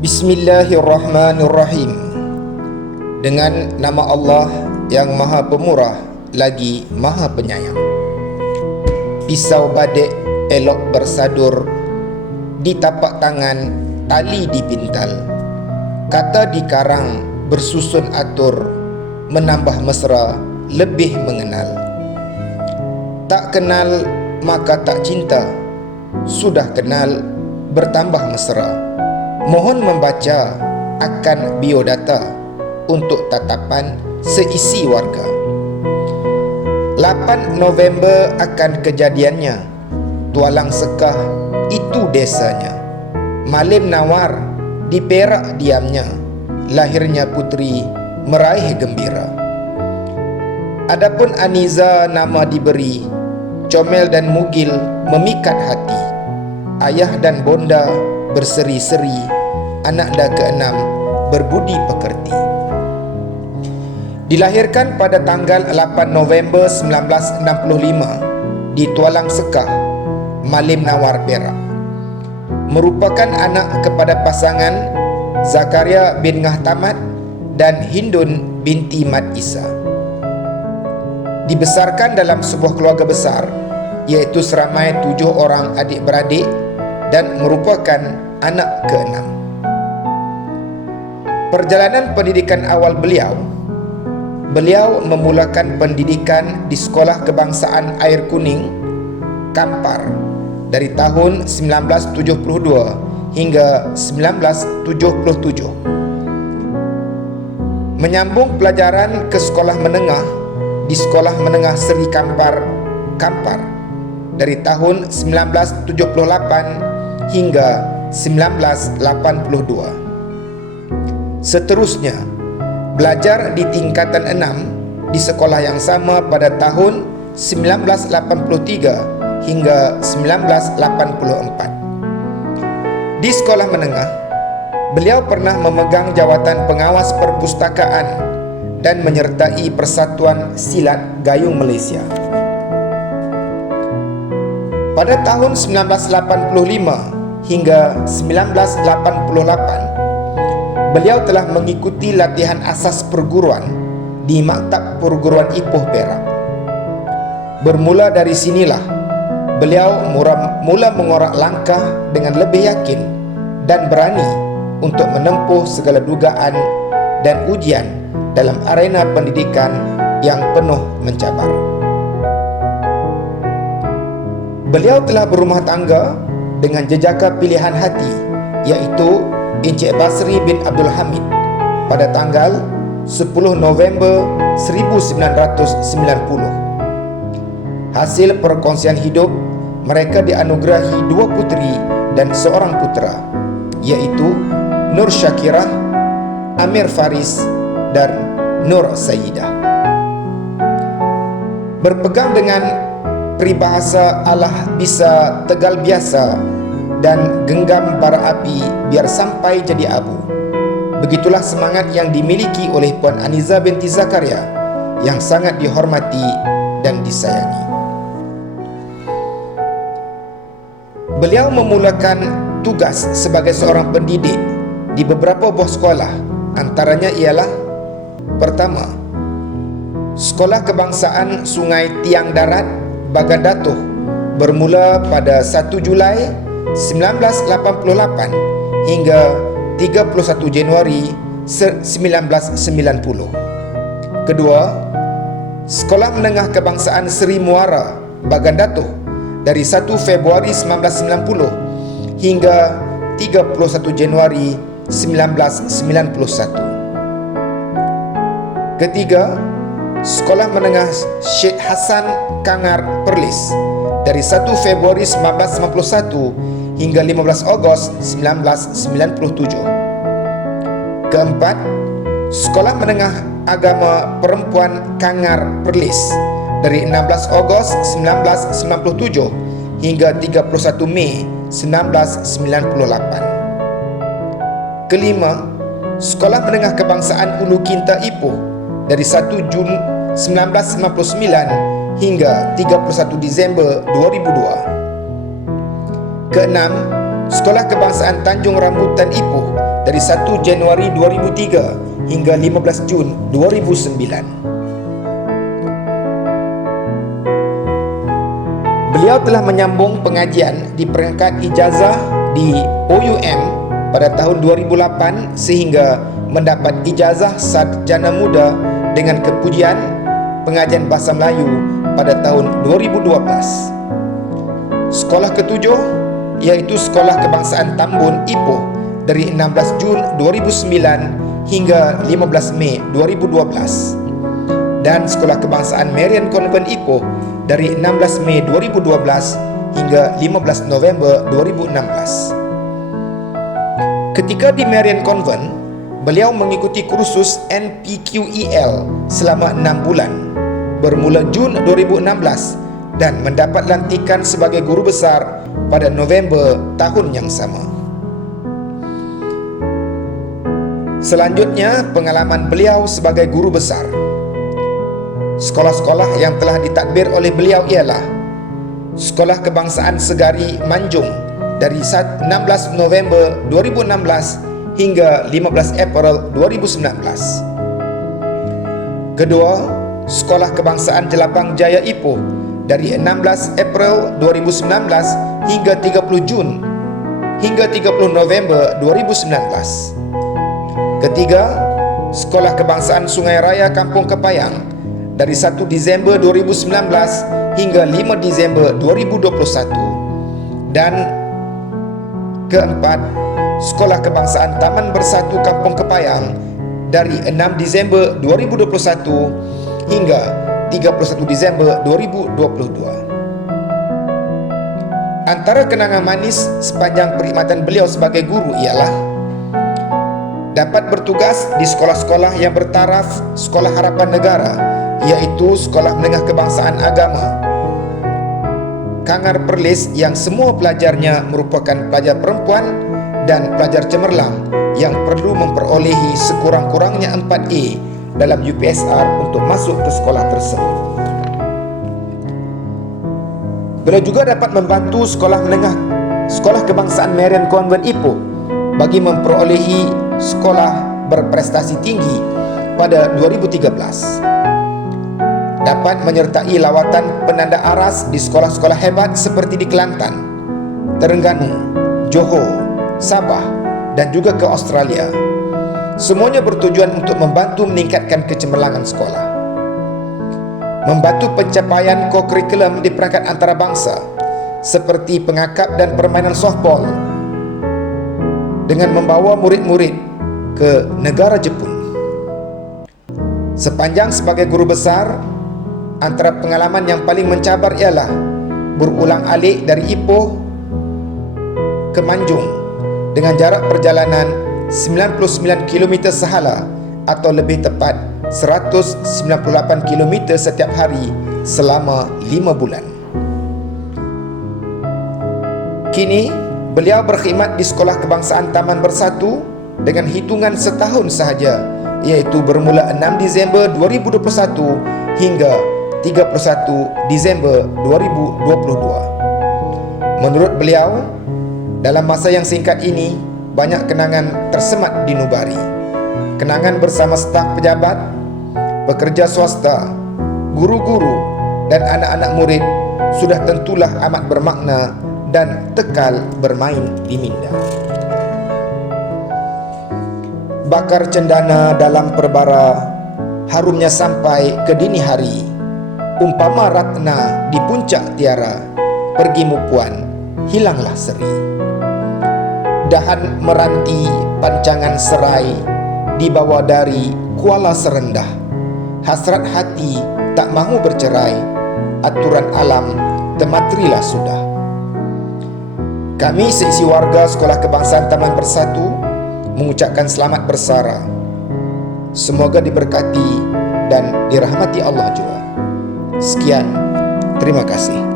Bismillahirrahmanirrahim. Dengan nama Allah yang Maha Pemurah lagi Maha Penyayang. Pisau badek elok bersadur, di tapak tangan tali dipintal. Kata di karang bersusun atur, menambah mesra lebih mengenal. Tak kenal maka tak cinta, sudah kenal bertambah mesra. Mohon membaca akan biodata untuk tatapan seisi warga. 8 November akan kejadiannya, Tualang Sekah itu desanya. Malim Nawar di Perak diamnya, lahirnya putri meraih gembira. Adapun Aniza nama diberi, comel dan mugil memikat hati. Ayah dan bonda berseri-seri, anak dah keenam berbudi pekerti. Dilahirkan pada tanggal 8 November 1965 di Tualang Sekah, Malim Nawar, Perak. Merupakan anak kepada pasangan Zakaria bin Ngahtamad dan Hindun binti Mat Isa. Dibesarkan dalam sebuah keluarga besar, iaitu seramai 7 orang adik-beradik dan merupakan anak keenam. Perjalanan pendidikan awal beliau memulakan pendidikan di Sekolah Kebangsaan Air Kuning, Kampar, dari tahun 1972 hingga 1977. Menyambung pelajaran ke sekolah menengah di Sekolah Menengah Seri Kampar, Kampar, dari tahun 1978 hingga 1982. Seterusnya, belajar di tingkatan 6 di sekolah yang sama pada tahun 1983 hingga 1984. Di sekolah menengah, beliau pernah memegang jawatan pengawas perpustakaan dan menyertai Persatuan Silat Gayung Malaysia. Pada tahun 1985 hingga 1988, beliau telah mengikuti latihan asas perguruan di Maktab Perguruan Ipoh, Perak. Bermula dari sinilah, beliau mula mengorak langkah dengan lebih yakin dan berani untuk menempuh segala dugaan dan ujian dalam arena pendidikan yang penuh mencabar. Beliau telah berumah tangga dengan jejaka pilihan hati, iaitu Encik Basri bin Abdul Hamid pada tanggal 10 November 1990. Hasil perkongsian hidup, mereka dianugerahi 2 puteri dan seorang putera, iaitu Nur Syakirah, Amir Faris dan Nur Sayyidah. Berpegang dengan peribahasa Allah bisa tegal biasa dan genggam bara api biar sampai jadi abu. Begitulah semangat yang dimiliki oleh Puan Aniza binti Zakaria yang sangat dihormati dan disayangi. Beliau memulakan tugas sebagai seorang pendidik di beberapa buah sekolah, antaranya ialah: pertama, Sekolah Kebangsaan Sungai Tiang Darat, Bagan Datuh, bermula pada 1 Julai 1988 hingga 31 Januari 1990. Kedua, Sekolah Menengah Kebangsaan Seri Muara, Bagan Datuh, dari 1 Februari 1990 hingga 31 Januari 1991. Ketiga, Sekolah Menengah Syed Hassan Kangar Perlis, dari 1 Februari 1991 hingga 15 Ogos 1997. Keempat, Sekolah Menengah Agama Perempuan Kangar Perlis, dari 16 Ogos 1997 hingga 31 Mei 1998. Kelima, Sekolah Menengah Kebangsaan Ulu Kinta Ipoh, dari 1 Jun 1999 hingga 31 Disember 2002. Keenam, Sekolah Kebangsaan Tanjung Rambutan Ipoh, dari 1 Januari 2003 hingga 15 Jun 2009. Beliau telah menyambung pengajian di peringkat ijazah di OUM pada tahun 2008 sehingga mendapat ijazah sarjana muda dengan kepujian pengajian bahasa Melayu pada tahun 2012. Sekolah ketujuh iaitu Sekolah Kebangsaan Tambun Ipoh dari 16 Jun 2009 hingga 15 Mei 2012 dan Sekolah Kebangsaan Marian Convent Ipoh dari 16 Mei 2012 hingga 15 November 2016. Ketika di Marian Convent, beliau mengikuti kursus NPQEL selama 6 bulan bermula Jun 2016 dan mendapat lantikan sebagai guru besar pada November tahun yang sama. Selanjutnya, pengalaman beliau sebagai guru besar. Sekolah-sekolah yang telah ditadbir oleh beliau ialah Sekolah Kebangsaan Segari Manjung dari 16 November 2016 hingga 15 April 2019. Kedua, Sekolah Kebangsaan Jelapang Jaya Ipoh dari 16 April 2019 hingga 30 Jun hingga 30 November 2019. Ketiga, Sekolah Kebangsaan Sungai Raya Kampung Kepayang dari 1 Disember 2019 hingga 5 Disember 2021. Dan keempat, Sekolah Kebangsaan Taman Bersatu Kampung Kepayang dari 6 Disember 2021 hingga 31 Disember 2022. Antara kenangan manis sepanjang perkhidmatan beliau sebagai guru ialah dapat bertugas di sekolah-sekolah yang bertaraf Sekolah Harapan Negara, iaitu Sekolah Menengah Kebangsaan Agama Kangar Perlis yang semua pelajarnya merupakan pelajar perempuan dan pelajar cemerlang yang perlu memperolehi sekurang-kurangnya 4A dalam UPSR untuk masuk ke sekolah tersebut. Beliau juga dapat membantu Sekolah Kebangsaan Marian Convent Ipoh bagi memperolehi sekolah berprestasi tinggi pada 2013. Dapat menyertai lawatan penanda aras di sekolah-sekolah hebat seperti di Kelantan, Terengganu, Johor, Sabah dan juga ke Australia. Semuanya bertujuan untuk membantu meningkatkan kecemerlangan sekolah. Membantu pencapaian ko-kurikulum di perangkat antarabangsa seperti pengakap dan permainan softball dengan membawa murid-murid ke negara Jepun. Sepanjang sebagai guru besar, antara pengalaman yang paling mencabar ialah berulang-alik dari Ipoh ke Manjung dengan jarak perjalanan 99 km sehala atau lebih tepat 198 km setiap hari selama 5 bulan. Kini, beliau berkhidmat di Sekolah Kebangsaan Taman Bersatu dengan hitungan setahun sahaja, iaitu bermula 6 Disember 2021 hingga 31 Disember 2022. Menurut beliau, dalam masa yang singkat ini, banyak kenangan tersemat di Nubari. Kenangan bersama staf pejabat, pekerja swasta, guru-guru dan anak-anak murid sudah tentulah amat bermakna dan tekal bermain di minda. Bakar cendana dalam perbara, harumnya sampai ke dini hari. Umpama ratna di puncak tiara, pergi mupuan, hilanglah seri. Dahan meranti pancangan serai, dibawa dari kuala serendah. Hasrat hati tak mahu bercerai, aturan alam tematrilah sudah. Kami seisi warga Sekolah Kebangsaan Taman Bersatu mengucapkan selamat bersara. Semoga diberkati dan dirahmati Allah jua. Sekian, terima kasih.